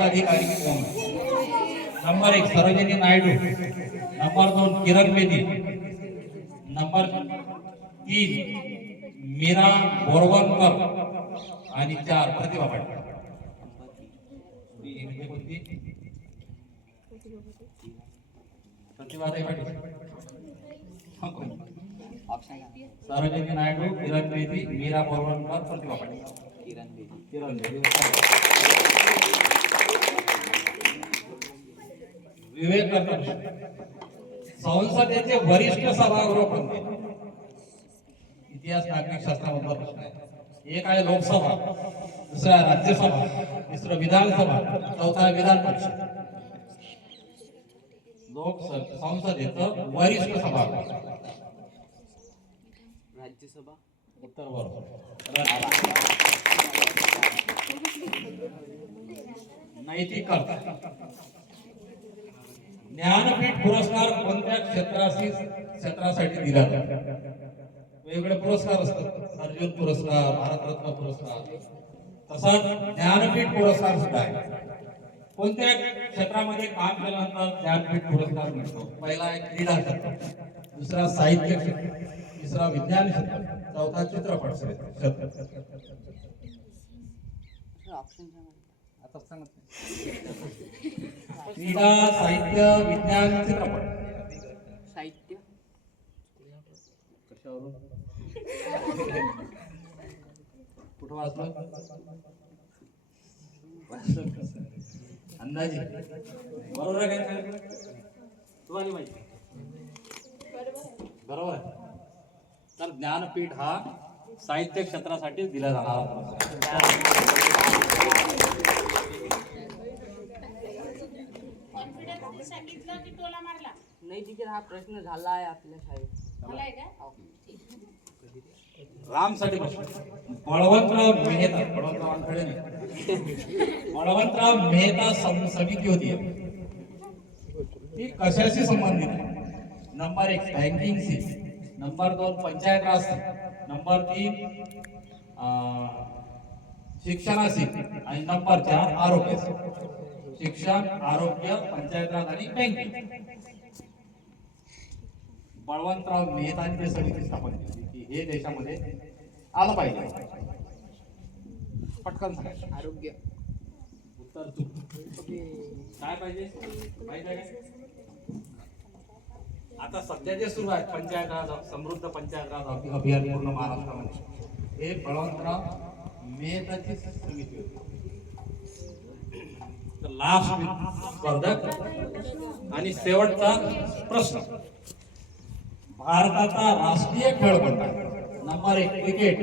अधिकारी कोण? Number 1 Sarojini Naidu, number 2 Kiran Bedi, number 3 Mira Borwankar आणि 4 प्रतिभा पाटील. प्रतिभाताई पाटील. सरोजिनी नायडू, किरण बेदी, मीरा बोरवणकर, प्रतिभा पाटील. किरण बेदी. विवेक संसदेचे वरिष्ठ सभागृह कोणते? इतिहास नागरिक शास्त्रामधला प्रश्न आहे. एक आहे लोकसभा, दुसरा राज्यसभा, तिसरं विधानसभा, चौथा विधान परिषद. संसदेचं वरिष्ठ सभागृह राज्यसभा. उत्तर बरोबर. नैतिक कर्तव्य. ज्ञानपीठ पुरस्कार कोणत्या क्षेत्रासाठी दिला जातो? वेगवेगळे पुरस्कार असतात. अर्जुन पुरस्कार, भारतरत्न पुरस्कार, तसाच ज्ञानपीठ पुरस्कार सुद्धा आहे. कोणत्या क्षेत्रामध्ये काम केल्यानंतर ज्ञानपीठ पुरस्कार मिळतो? पहिला आहे क्रीडा क्षेत्र, दुसरा साहित्य क्षेत्र, तिसरा विज्ञान क्षेत्र, चौथा चित्रपट क्षेत्र. आता सांगत क्रीडा, साहित्य, विज्ञान, चित्रपट. साहित्य. कशावरून? कुठं वाचलं? अंदाजे बरोबर आहे काय? तुम्हाला माहिती बरोबर आहे. तर ज्ञानपीठ हा साहित्य क्षेत्रासाठी दिला जाणार. नाही तिथे हा प्रश्न झाला आहे आपल्या शाळेत. रामसाठी बळवंतराव मेहता, बळवंतराव मेहता समिती होती. ती कशाशी संबंधित आहे? नंबर 1 बँकिंगशी, नंबर 2 पंचायत राज, नंबर 3 शिक्षणाशी आणि नंबर 4 आरोग्याशी. शिक्षण, आरोग्य, पंचायत राज आणि बँकिंग. बळवंतराव मेहतांची समिती स्थापन केली की हे देशामध्ये आलं पाहिजे. पटकन सांगा. आरोग्य. उत्तर काय पाहिजे? माहिती आहे काय? आता सध्या जे सुरू आहे पंचायत राज, समृद्ध पंचायत राज अभियान पूर्ण महाराष्ट्रामध्ये, हे बळवंतराव मेहताची समिती होती. लास्ट स्पर्धक आणि शेवटचा प्रश्न. भारताचा राष्ट्रीय खेळ कोणता? Number 1 cricket,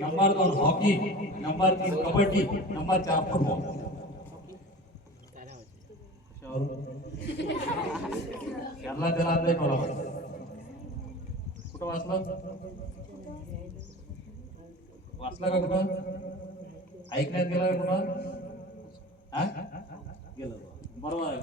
number 2 hockey, number 3 kabaddi, number 4 football. याला त्याला कुठं वाचलं? वाचलं का कुठं? ऐकण्यात गेलं का कुठं? गेलं बरोबर आहे.